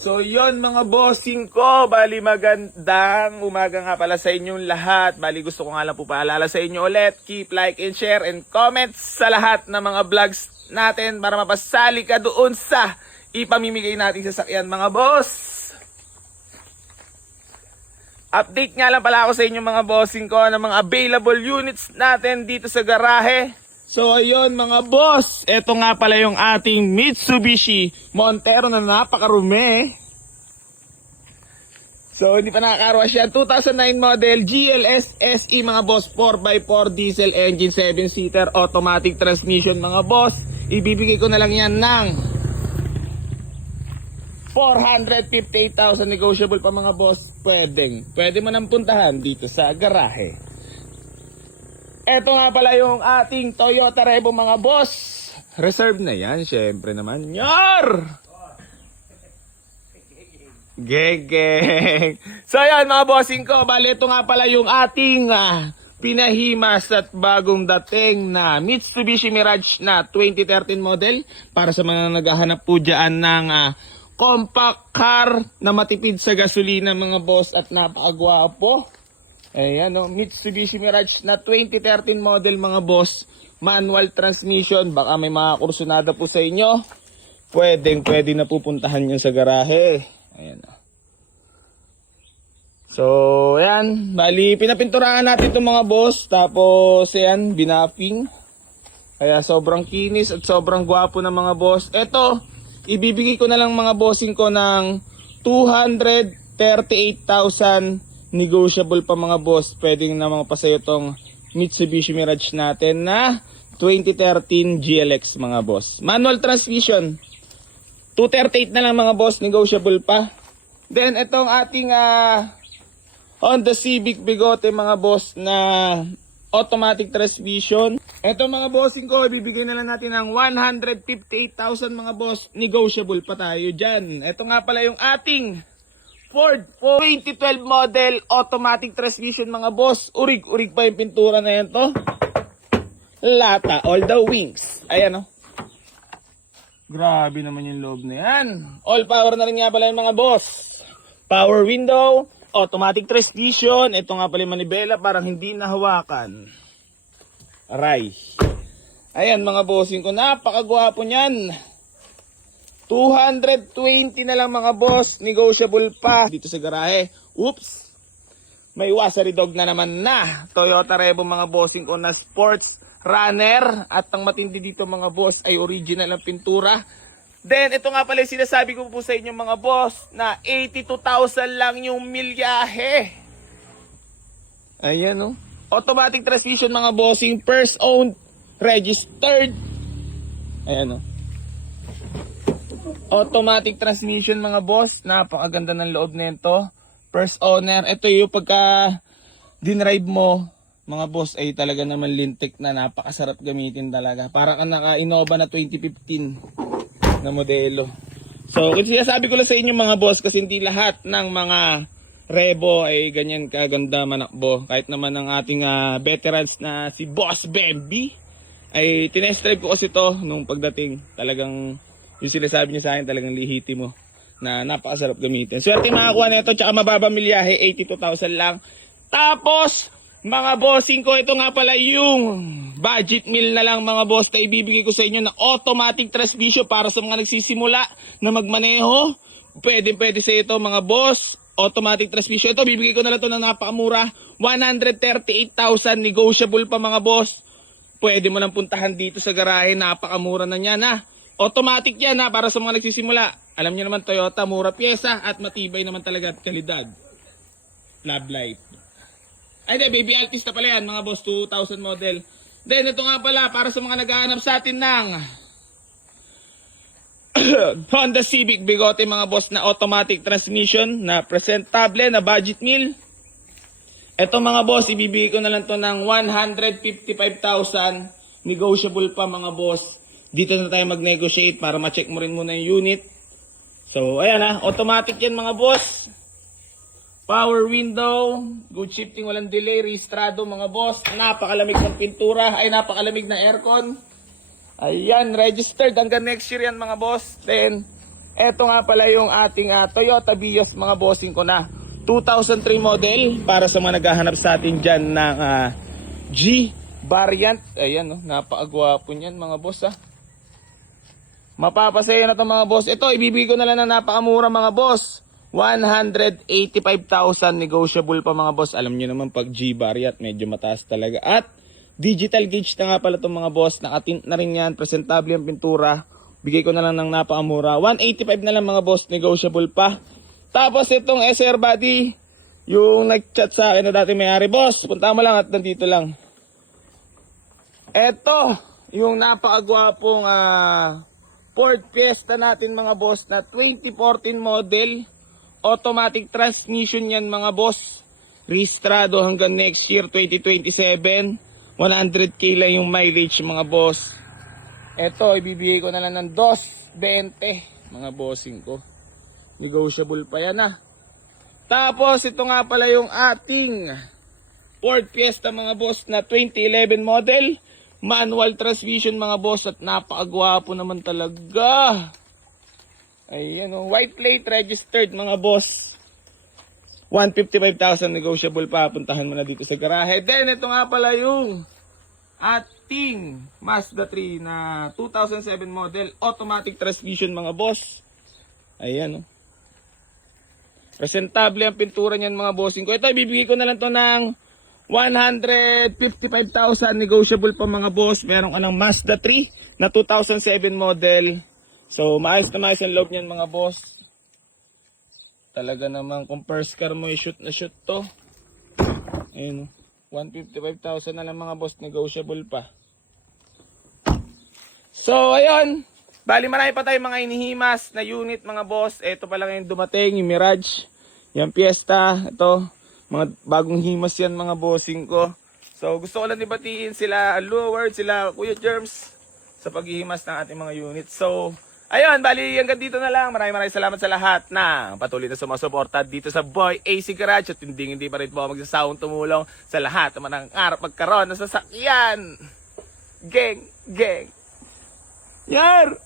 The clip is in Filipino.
So yon mga bossing ko, bali magandang umaga nga pala sa inyong lahat. Bali gusto ko nga lang po paalala sa inyo ulit, keep like and share and comment sa lahat ng mga vlogs natin para mapasali ka doon sa ipamimigay natin sa sakyan mga boss. Update nga lang pala ako sa inyo mga bossing ko ng mga available units natin dito sa garahe. So ayun mga boss, eto nga pala yung ating Mitsubishi Montero na napakarumi. So hindi pa nakakaruwas yan, 2009 model GLS SE mga boss, 4x4 diesel engine, 7-seater automatic transmission mga boss. Ibibigay ko na lang yan ng 458,000 negotiable pa mga boss. Pwede mo nang puntahan dito sa garahe. Eto nga pala yung ating Toyota Revo mga boss. Reserve na yan, syempre naman. Yor! Gegeng! So yan mga bossing ko, bali ito nga pala yung ating pinahimas at bagong dating na Mitsubishi Mirage na 2013 model. Para sa mga naghahanap po dyan ng compact car na matipid sa gasolina mga boss at napakagwapo. Ayan o, Mitsubishi Mirage na 2013 model mga boss. Manual transmission, baka may mga kursunada po sa inyo. Pwede na pupuntahan nyo sa garahe. Ayan o. So, ayan. Bali, pinapinturahan natin itong mga boss. Tapos, ayan, binapping. Kaya sobrang kinis at sobrang gwapo ng mga boss. Eto, ibibigay ko na lang mga bossing ko ng 238,000 negotiable pa mga boss. Pwedeng namang pasayo tong Mitsubishi Mirage natin na 2013 GLX mga boss. Manual transmission. 238 na lang mga boss, negotiable pa. Then itong ating Honda Civic Bigote mga boss na automatic transmission. Ito mga bossing ko, ibibigay na lang natin ng 158,000 mga boss, negotiable pa tayo dyan. Ito nga pala yung ating Ford 2012 model automatic transmission mga boss. Urig pa yung pintura na yan to. Lata, all the wings. Ayan o. Grabe naman yung loob na yan. All power na rin nga pala yung mga boss. Power window, automatic transmission. Ito nga pala yung manibela, parang hindi nahawakan. Aray. Ayan mga bossing ko, napakagwapo nyan. 220 na lang mga boss, negotiable pa dito sa garahe. Oops, may washery dog na naman na Toyota Revo mga bossing ko na sports runner. At ang matindi dito mga boss ay original ang pintura. Then ito nga pala yung sinasabi ko po sa inyo mga boss na 82,000 lang yung milyahe. Ayan o, automatic transmission mga bossing, first owned, registered. Ayan o, automatic transmission mga boss. Napakaganda ng loob nito. First owner. Ito yung pagka dinrive mo mga boss ay talaga naman lintik na, napakasarap gamitin talaga. Para ka naka-Innova na 2015 na modelo. So kung sinasabi ko lang sa inyo mga boss, kasi hindi lahat ng mga Revo ay ganyan kaganda manakbo. Kahit naman ang ating veterans na si Boss Bambi ay tinest drive ko kasi to nung pagdating. Talagang yung sinasabi niya sa akin, talagang lihiti mo na napakasarap gamitin. Swerte makakuha na ito, tsaka mababa milyahe, 82,000 lang. Tapos, mga bossing ko, ito nga pala yung budget meal na lang mga boss na ibibigay ko sa inyo na automatic transmission para sa mga nagsisimula na magmaneho. Pwede sa ito mga boss. Automatic transmission. Ito, bibigay ko na lang ito na napakamura. 138,000 negotiable pa mga boss. Pwede mo nang puntahan dito sa garahe. Napakamura na yan ha. Automatic yan ha, para sa mga nagsisimula. Alam niyo naman Toyota, mura pyesa at matibay naman talaga at kalidad. Love life. Ay di, Baby Altis na pala yan mga boss, 2000 model. Then ito nga pala, para sa mga naghahanap sa atin ng Honda Civic Bigote mga boss na automatic transmission na presentable na budget meal. Ito mga boss, ibibigay ko na lang to ng 155,000 negotiable pa mga boss. Dito na tayo mag-negotiate para ma-check mo rin muna yung unit. So, ayan ha. Automatic yan mga boss. Power window. Good shifting, walang delay. Registrado mga boss. Napakalamig ng pintura. Ay, napakalamig na aircon. Ayan, registered. Hanggang next year yan mga boss. Then, Eto nga pala yung ating Toyota Vios mga bossing ko na 2003 model para sa mga naghahanap sa atin dyan ng G variant. Ayan, no, napakagwapo niyan mga boss Mapapasaya na to mga boss. Ito, ibibigay ko na lang ng napakamura mga boss. 185,000 negotiable pa mga boss. Alam niyo naman pag G variant medyo mataas talaga. At digital gauge na nga pala itong mga boss. Nakatint na rin yan. Presentable yung pintura. Bigay ko na lang ng napakamura. 185 na lang mga boss. Negotiable pa. Tapos itong SR body. Yung nag-chat sa akin na dati may-ari. Boss, punta mo lang at nandito lang. Eto, yung napakagwapong Ford Fiesta natin mga boss na 2014 model. Automatic transmission yan mga boss. Registrado hanggang next year 2027. 100k lang yung mileage mga boss. Eto, ibibigay ko na lang ng 220 mga bossing ko. Negotiable pa yan Tapos ito nga pala yung ating Ford Fiesta mga boss na 2011 model. Manual transmission mga boss at napakagwapo naman talaga. Ayan white plate registered mga boss. 155,000 negotiable pa. Puntahan mo na dito sa garahe. Then ito nga pala yung ating Mazda 3 na 2007 model. Automatic transmission mga boss. Ayan Presentable ang pintura niyan mga bossing ko. Ito ibibigay ko na lang to ng 155,000 negotiable pa mga boss. Meron ka ng Mazda 3 na 2007 model. So maayos na maayos ang loob niyan mga boss. Talaga naman kung first car mo i-shoot na shoot to. Ayun 155,000 na lang mga boss, negotiable pa. So ayun, bali marami pa tayong mga inihimas na unit mga boss. Ito pa lang yung dumating, yung Mirage, yung Fiesta, ito. Mga bagong himas yan mga bossing ko. So gusto ko lang ibatiin sila Luward, sila Kuya Germs sa paghihimas ng ating mga units. So ayun, bali hanggang dito na lang. Maraming salamat sa lahat na patuloy na sumusuporta dito sa Boy AC Garage. At hindi pa rin po ako magsasawang tumulong sa lahat naman ang arap magkaroon ng sasakyan. Geng! Yar!